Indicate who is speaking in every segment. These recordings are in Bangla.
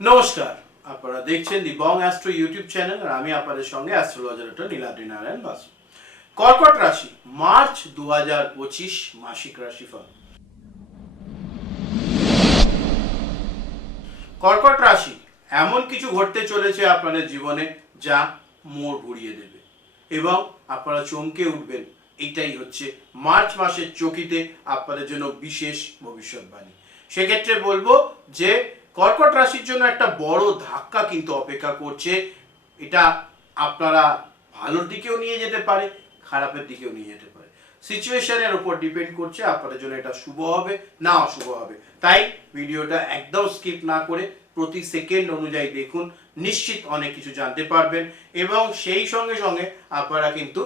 Speaker 1: নমস্কার। আপনারা দেখছেন the Bong astro YouTube channel আর আমি আপনাদের সঙ্গে অ্যাস্ট্রোলজার নীলাদ্রি নারায়ণ বাসু। কর্কট রাশি মার্চ দু হাজার পঁচিশ মাসিক রাশিফল। কর্কট রাশি, এমন কিছু ঘটতে চলেছে আপনাদের জীবনে যা মোড় ঘুরিয়ে দেবে। এবং আপনারা চমকে উঠবেন, এটাই হচ্ছে মার্চ মাসের চকিতে আপনাদের জন্য বিশেষ ভবিষ্যৎবাণী। সেক্ষেত্রে বলব যে কর্কট রাশির জন্য একটা বড় ধাক্কা কিন্তু অপেক্ষা করছে। এটা আপনারা ভালোর দিকেও নিয়ে যেতে পারে, খারাপের দিকেও নিয়ে যেতে পারে। সিচুয়েশনের উপর ডিপেন্ড করছে, আপনাদের জন্য এটা শুভ হবে, না অশুভ হবে। তাই ভিডিওটা একদম স্কিপ না করে প্রতি সেকেন্ড অনুযায়ী দেখুন, নিশ্চিত অনেক কিছু জানতে পারবেন এবং সেই সঙ্গে সঙ্গে আপনারা কিন্তু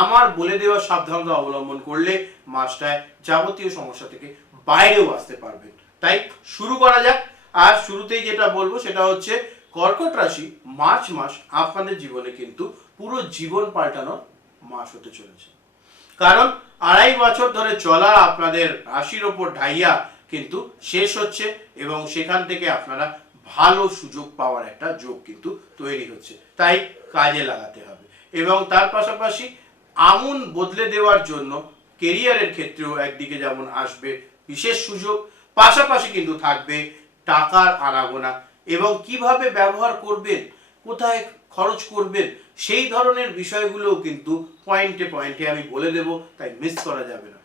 Speaker 1: আমার বলে দেওয়া সাবধানতা অবলম্বন করলে মাসটায় যাবতীয় সমস্যা থেকে বাইরেও আসতে পারবেন। তাই শুরু করা যাক। আর শুরুতেই যেটা বলব সেটা হচ্ছে কর্কট রাশি মার্চ মাস আপনাদের জীবনে কিন্তু পুরো জীবন পাল্টানোর মাস হতে চলেছে। কারণ আড়াই বছর ধরে চলা আপনাদের রাশির ওপর ঢাইয়া কিন্তু শেষ হচ্ছে এবং সেখান থেকে আপনারা ভালো সুযোগ পাওয়ার একটা যোগ কিন্তু তৈরি হচ্ছে। তাই কাজে লাগাতে হবে এবং তার পাশাপাশি আমন বদলে দেওয়ার জন্য কেরিয়ারের ক্ষেত্রেও একদিকে যেমন আসবে বিশেষ সুযোগ, পাশাপাশি কিন্তু থাকবে টাকার আনাগোনা এবং কীভাবে ব্যবহার করবেন, কোথায় খরচ করবেন, সেই ধরনের বিষয়গুলোও কিন্তু পয়েন্টে পয়েন্টে আমি বলে দেব, তাই মিস করা যাবে না।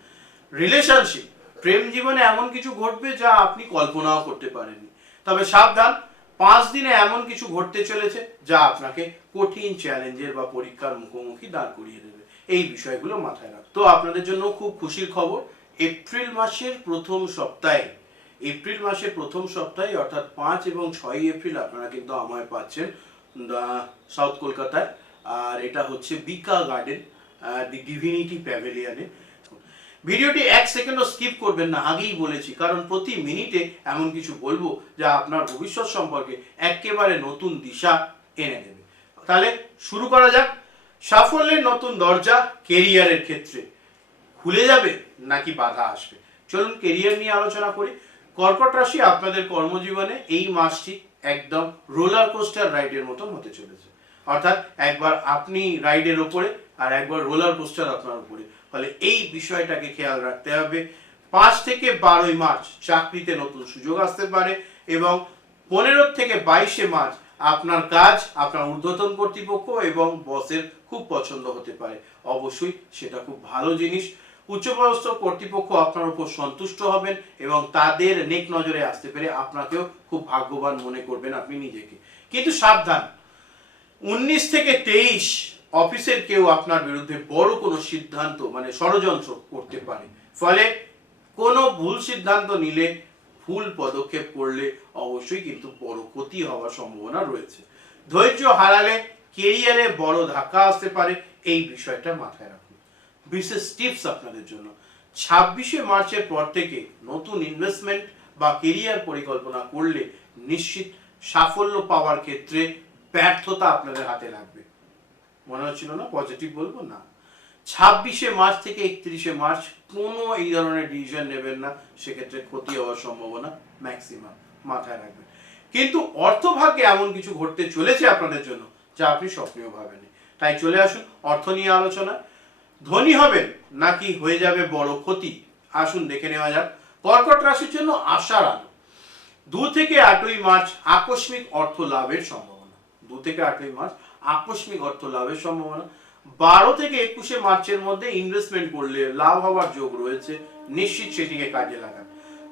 Speaker 1: রিলেশনশিপ প্রেম জীবনে এমন কিছু ঘটবে যা আপনি কল্পনাও করতে পারেননি। তবে সাবধান, পাঁচ দিনে এমন কিছু ঘটতে চলেছে যা আপনাকে কঠিন চ্যালেঞ্জের বা পরীক্ষার মুখোমুখি দাঁড় করিয়ে দেবে। এই বিষয়গুলো মাথায় রাখ তো আপনাদের জন্য খুব খুশির খবর, এপ্রিল মাসের প্রথম সপ্তাহে এপ্রিল মাসের প্রথম সপ্তাহে, অর্থাৎ পাঁচ এবং ছয় এপ্রিল আপনারা কিন্তু আমায় পাচ্ছেন সাউথ কলকাতায়। আর এটা হচ্ছে বিকা গার্ডেন দি ডিভিনিটি প্যাভিলিয়নে। ভিডিওটি এক সেকেন্ডও স্কিপ করবেন না, আগেই বলেছি, কারণ প্রতি মিনিটে এমন কিছু বলব যা আপনার ভবিষ্যৎ সম্পর্কে একেবারে নতুন দিশা এনে দেবে। তাহলে শুরু করা যাক। সাফল্যের নতুন দরজা কেরিয়ারের ক্ষেত্রে খুলে যাবে নাকি বাধা আসবে? চলুন কেরিয়ার নিয়ে আলোচনা করি। কর্কট রাশি আপনাদের কর্মজীবনে এই মাসটি একদম রোলার কোস্টার রাইডের মতন হতে চলেছে। অর্থাৎ একবার আপনি রাইডের ওপরে আর একবার রোলার কোস্টার আপনার উপরে। ফলে এই বিষয়টাকে খেয়াল রাখতে হবে। পাঁচ থেকে বারোই মার্চ চাকরিতে নতুন সুযোগ আসতে পারে এবং পনেরো থেকে বাইশে মার্চ আপনার কাজ, আপনার ঊর্ধ্বতন কর্তৃপক্ষ এবং বসের খুব পছন্দ হতে পারে। অবশ্যই সেটা খুব ভালো জিনিস। উচ্চপদস্থ কর্তৃপক্ষ আপনার উপর সন্তুষ্ট হবেন এবং তাদের নেক নজরে আসতে পেরে আপনাকেও খুব ভাগ্যবান মনে করবেন আপনি নিজেকে। কিন্তু সাবধান। উনিশ থেকে তেইশ অফিসের কেউ আপনার বিরুদ্ধে বড় কোনো সিদ্ধান্ত মানে ষড়যন্ত্র করতে পারে। ফলে কোনো ভুল সিদ্ধান্ত নিলে, ভুল পদক্ষেপ করলে অবশ্যই কিন্তু বড় ক্ষতি হওয়ার সম্ভাবনা রয়েছে। ধৈর্য হারালে কেরিয়ারে বড় ধাক্কা আসতে পারে, এই বিষয়টা মাথায় রাখুন। বিশেষ টিপস আপনাদের জন্য। ছাব্বিশে মার্চের পর থেকে নতুন ইনভেস্টমেন্ট বা কেরিয়ার পরিকল্পনা করলে নিশ্চিত সাফল্য পাওয়ার ক্ষেত্রে ব্যর্থতা আপনাদের হাতে লাগবে। মনে হচ্ছিল না? পজিটিভ বলব? না। ছাব্বিশে মার্চ থেকে একত্রিশে মার্চ কোনো এই ধরনের ডিসিশন নেবেন না। সেক্ষেত্রে ক্ষতি হওয়ার সম্ভাবনা ম্যাক্সিমাম মাথায় রাখবেন। কিন্তু অর্থভাগ্যে এমন কিছু ঘটতে চলেছে আপনাদের জন্য যা আপনি স্বপ্নেও ভাবেনি তাই চলে আসুন অর্থ নিয়ে আলোচনা ধনী হবেন নাকি হয়ে যাবে বড় ক্ষতি? আসুন দেখে নেওয়া যাক। কর্কট রাশির জন্য আশার আলো। দু থেকে আটই মার্চ আকস্মিক অর্থ লাভের সম্ভাবনা। দু থেকে আটই মার্চ আকস্মিক অর্থ লাভের সম্ভাবনা। বারো থেকে একুশে মার্চের মধ্যে ইনভেস্টমেন্ট করলে লাভ হওয়ার যোগ রয়েছে। নিশ্চিত সেটিকে কাজে লাগান।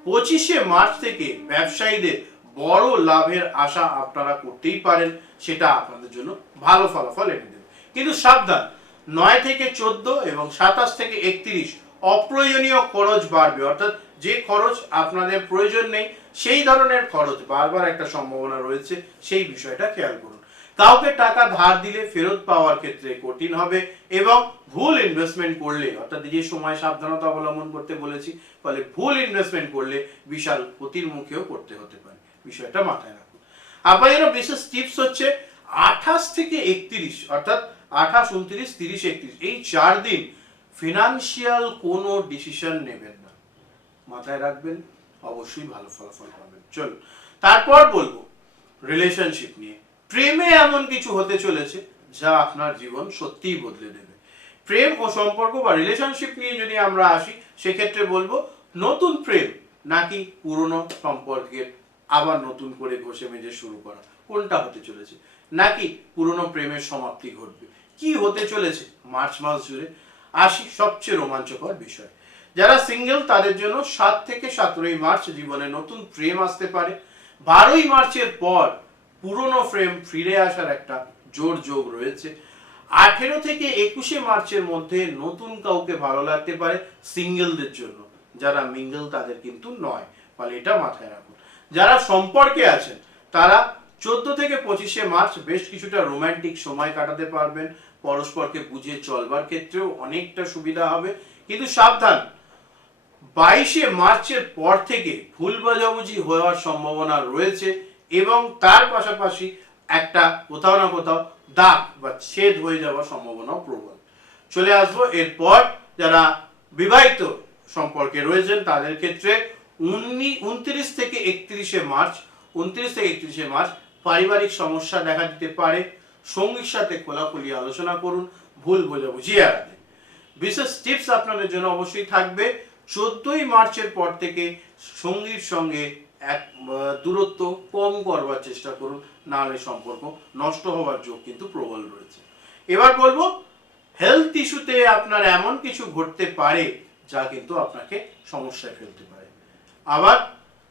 Speaker 1: পঁচিশে মার্চ থেকে ব্যবসায়ীদের বড় লাভের আশা আপনারা করতেই পারেন। সেটা আপনাদের জন্য ভালো ফলাফল এনে দেবে। কিন্তু সাবধান নয় থেকে চোদ্দ এবং সাতাশ থেকে একত্রিশ অপ্রয়োজনীয় খরচ বাড়বে। অর্থাৎ যে খরচ আপনাদের প্রয়োজন নেই, সেই ধরনের খরচ বারবার একটা সম্ভাবনা রয়েছে, সেই বিষয়টা খেয়াল করুন। কাউকে টাকা ধার দিলে ফেরত পাওয়ার ক্ষেত্রে কঠিন হবে এবং ভুল ইনভেস্টমেন্ট করলে, অর্থাৎ যে সময় সাবধানতা অবলম্বন করতে বলেছি, ফলে ভুল ইনভেস্টমেন্ট করলে বিশাল ক্ষতির মুখেও করতে হতে পারে। বিষয়টা মাথায় রাখুন। জন্য বিশেষ টিপস হচ্ছে, আঠাশ থেকে একত্রিশ, অর্থাৎ আঠাশ, উনত্রিশ, তিরিশ, একত্রিশ। এই চার দিন ফিনান্সিয়াল কোনো ডিসিশন নেবেন না। মাথায় রাখবেন, অবশ্যই ভালো ফলাফল পাবেন। চলুন তারপর বলব রিলেশনশিপ নিয়ে। প্রেমে এমন কিছু হতে চলেছে যা আপনার জীবন সত্যিই বদলে দেবে। প্রেম ও সম্পর্ক বা রিলেশনশিপ নিয়ে যদি আমরা আসি, সেক্ষেত্রে বলব, নতুন প্রেম নাকি পুরনো সম্পর্কের আবার নতুন করে ঘষে মেজে শুরু করা? কোনটা হতে চলেছে? নাকি পুরনো প্রেমের সমাপ্তি ঘটবে? কি হতে চলেছে মার্চ মাস জুড়ে? আসি সবচেয়ে রোমাঞ্চকর বিষয়। যারা সিঙ্গেল, তাদের জন্য সাত থেকে সতেরোই মার্চ জীবনে নতুন প্রেম আসতে পারে। বারোই মার্চের পর পুরনো প্রেম ফিরে আসার একটা জোর যোগ রয়েছে। আঠেরো থেকে একুশে মার্চের মধ্যে নতুন কাউকে ভালো লাগতে পারে সিঙ্গেলদের জন্য। যারা মিঙ্গেল তাদের কিন্তু নয়। ফলে এটা মাথায় রাখুন। যারা সম্পর্কে আছেন, তারা চোদ্দ থেকে পঁচিশে মার্চ বেশ কিছুটা রোমান্টিক সময় কাটাতে পারবেন। পরস্পরকে বুঝে চলবার ক্ষেত্রেও অনেকটা সুবিধা হবে। কিন্তু সাবধান, বাইশে মার্চের পর থেকে ভুল বোঝাবুঝি হওয়ার সম্ভাবনা রয়েছে এবং তার পাশাপাশি একটা কোথাও না কোথাও দাগ বা ছেদ হয়ে যাওয়ার সম্ভাবনাও প্রবল। চলে আসব, এরপর যারা বিবাহিত সম্পর্কে রয়েছেন তাদের ক্ষেত্রে উনি উনত্রিশ থেকে একত্রিশে মার্চ, উনত্রিশ থেকে একত্রিশে মার্চ পারিবারিক সমস্যা দেখা দিতে পারে। সঙ্গীর সাথে খোলাখুলি আলোচনা করুন, ভুল বলে বুঝিয়ে এড়াতে বিশেষ টিপস আপনাদের জন্য অবশ্যই থাকবে। চোদ্দই মার্চের পর থেকে সঙ্গীর সঙ্গে এক দূরত্ব কম করবার চেষ্টা করুন। নাহলে সম্পর্ক নষ্ট হওয়ার যোগ কিন্তু প্রবল রয়েছে। এবার বলব হেলথ ইস্যুতে আপনার এমন কিছু ঘটতে পারে যা কিন্তু আপনাকে সমস্যায় ফেলতে পারে। আবার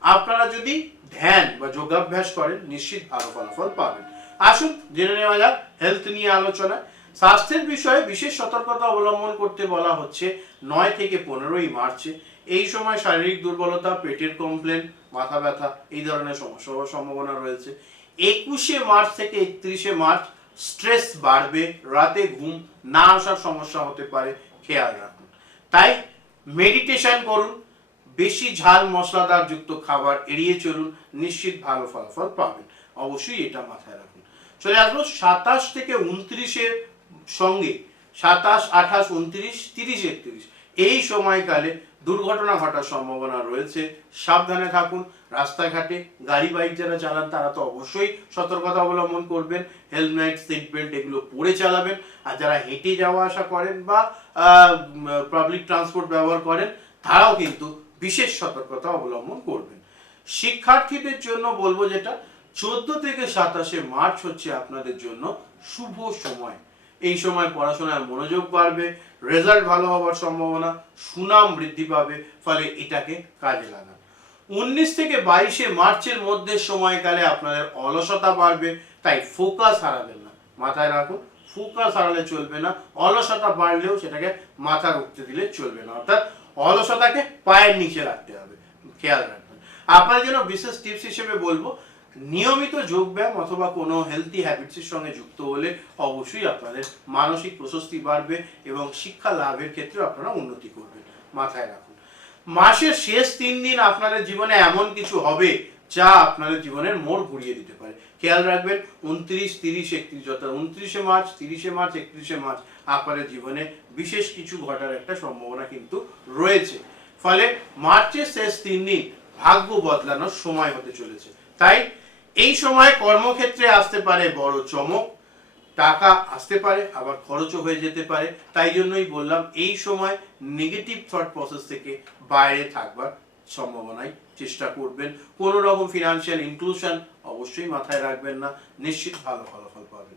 Speaker 1: আপনারা যদি ধ্যান বা যোগাভ্যাস করেন, নিশ্চিত ভালো ফলাফল পাবেন। আসুন, জেনে নেওয়া যাক হেলথ নিয়ে আলোচনা। স্বাস্থ্যের বিষয়ে বিশেষ সতর্কতা অবলম্বন করতে বলা হচ্ছে নয় থেকে পনেরোই মার্চে। এই সময় শারীরিক দুর্বলতা, পেটের কমপ্লেন মাথা ব্যথা, এই ধরনের সমস্যা হওয়ার সম্ভাবনা রয়েছে। একুশে মার্চ থেকে একত্রিশে মার্চ স্ট্রেস বাড়বে, রাতে ঘুম না আসার সমস্যা হতে পারে, খেয়াল রাখুন। তাই মেডিটেশন করুন বেশি ঝাল মশলাদার যুক্ত খাবার এড়িয়ে চলুন, নিশ্চিত ভালো ফলাফল পাবেন। অবশ্যই এটা মাথায় রাখুন। চলে আসব সাতাশ থেকে উনত্রিশের সঙ্গে। সাতাশ, আঠাশ, উনত্রিশ, তিরিশ, একত্রিশ। এই সময়কালে দুর্ঘটনা ঘটার সম্ভাবনা রয়েছে। সাবধানে থাকুন। রাস্তাঘাটে গাড়ি, বাইক যারা চালান, তারা তো অবশ্যই সতর্কতা অবলম্বন করবেন। হেলমেট সিট বেল্ট এগুলো পরে চালাবেন। আর যারা হেঁটে যাওয়া আসা করেন বা পাবলিক ট্রান্সপোর্ট ব্যবহার করেন, তারাও কিন্তু বিশেষ সতর্কতা অবলম্বন করবেন। শিক্ষার্থীদের জন্য বলব যেটা, চোদ্দ থেকে সাতাশে মার্চ হচ্ছে আপনাদের জন্য শুভ সময়। এই সময় পড়াশোনায় মনোযোগ বাড়বে, রেজাল্ট ভালো হওয়ার সম্ভাবনা, সুনাম বৃদ্ধি পাবে, ফলে এটাকে কাজে লাগান। উনিশ থেকে বাইশে মার্চের মধ্যে সময়কালে আপনাদের অলসতা বাড়বে, তাই ফোকাস হারাবেন না। মাথায় রাখুন, ফোকাস হারালে চলবে না, অলসতা বাড়লেও সেটাকে মাথার উঠতে দিলে চলবে না। অর্থাৎ অলসতাকে পায়ের নিচে রাখতে হবে। খেয়াল রাখবেন। আপনার জন্য বিশেষ টিপস হিসেবে বলব, নিয়মিত যোগব্যায়াম অথবা কোনো হেলদি হ্যাবিটসের সঙ্গে যুক্ত হলে অবশ্যই আপনাদের মানসিক প্রশস্তি বাড়বে এবং শিক্ষা লাভের ক্ষেত্রে আপনারা উন্নতি করবেন। মাথায় রাখুন। মাসের শেষ তিন দিন আপনাদের জীবনে এমন কিছু হবে যা আপনাদের জীবনের মোড় ঘুরিয়ে দিতে পারে। খেয়াল রাখবেন, উনত্রিশ, তিরিশ, একত্রিশ, অর্থাৎ উনত্রিশে মার্চ, তিরিশে মার্চ, একত্রিশে মার্চ আপনাদের জীবনে বিশেষ কিছু ঘটার একটা সম্ভাবনা কিন্তু রয়েছে। ফলে মার্চের শেষ তিন দিন ভাগ্য বদলানোর সময় হতে চলেছে। তাই এই সময় কর্মক্ষেত্রে আসতে পারে বড় চমক, টাকা আসতে পারে, আবার খরচও হয়ে যেতে পারে। তাই জন্যই বললাম, এই সময় নেগেটিভ থট প্রসেস থেকে বাইরে থাকবার সম্ভাবনায় চেষ্টা করবেন। কোনো রকম ফিনান্সিয়াল ইনক্লুশন অবশ্যই মাথায় রাখবেন না। নিশ্চিত ভালো ফলাফল পাবেন।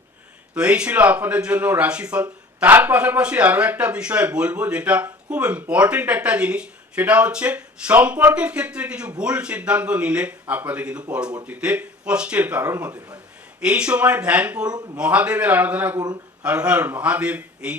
Speaker 1: তো এই ছিল আপনাদের জন্য রাশিফল। তার পাশাপাশি আরও একটা বিষয় বলব, যেটা খুব ইম্পর্টেন্ট একটা জিনিস, সেটা হচ্ছে সম্পর্কের ক্ষেত্রে কিছু ভুল সিদ্ধান্ত নিলে আপনাদের কিন্তু পরবর্তীতে কষ্টের কারণ হতে পারে। এই সময় ধ্যান করুন, মহাদেবের আরাধনা করুন, হর হর মহাদেব, এই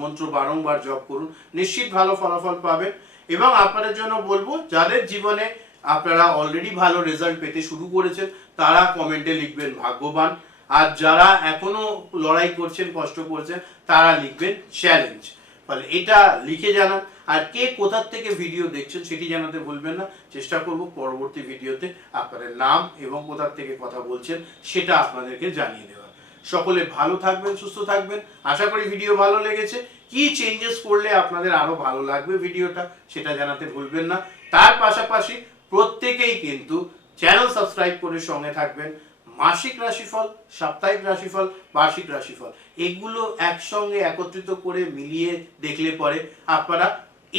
Speaker 1: মন্ত্র বারংবার জপ করুন, নিশ্চিত ভালো ফলাফল পাবেন। এবং আপনাদের জন্য বলব, যাদের জীবনে আপনারা অলরেডি ভালো রেজাল্ট পেতে শুরু করেছেন, তারা কমেন্টে লিখবেন ভাগ্যবান। আর যারা এখনও লড়াই করছেন, কষ্ট করছেন, তারা লিখবেন চ্যালেঞ্জ ফলে এটা লিখে জানান। আর কে কোথার থেকে ভিডিও দেখছেন সেটি জানাতে ভুলবেন না। চেষ্টা করব পরবর্তী ভিডিওতে আপনাদের নাম এবং কোথার থেকে কথা বলছেন সেটা আপনাদেরকে জানিয়ে দেওয়ার। সকলে ভালো থাকবেন, সুস্থ থাকবেন। আশা করি ভিডিও ভালো লেগেছে। কি চেঞ্জেস করলে আপনাদের আরও ভালো লাগবে ভিডিওটা সেটা জানাতে ভুলবেন না। তার পাশাপাশি প্রত্যেকেই কিন্তু চ্যানেল সাবস্ক্রাইব করে সঙ্গে থাকবেন। মাসিক রাশিফল, সাপ্তাহিক রাশিফল, বার্ষিক রাশিফল, এগুলো একসঙ্গে একত্রিত করে মিলিয়ে দেখলে পরে আপনারা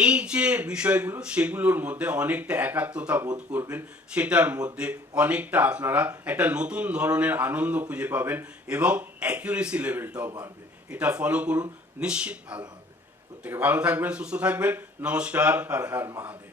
Speaker 1: এই যে বিষয়গুলো, সেগুলোর মধ্যে অনেকটা একাত্মতা বোধ করবেন। সেটার মধ্যে অনেকটা আপনারা একটা নতুন ধরনের আনন্দ খুঁজে পাবেন এবং অ্যাকিউরেসি লেভেলটাও বাড়বে। এটা ফলো করুন, নিশ্চিত ভালো হবে। প্রত্যেকে ভালো থাকবেন, সুস্থ থাকবেন। নমস্কার, হর হর মহাদেব।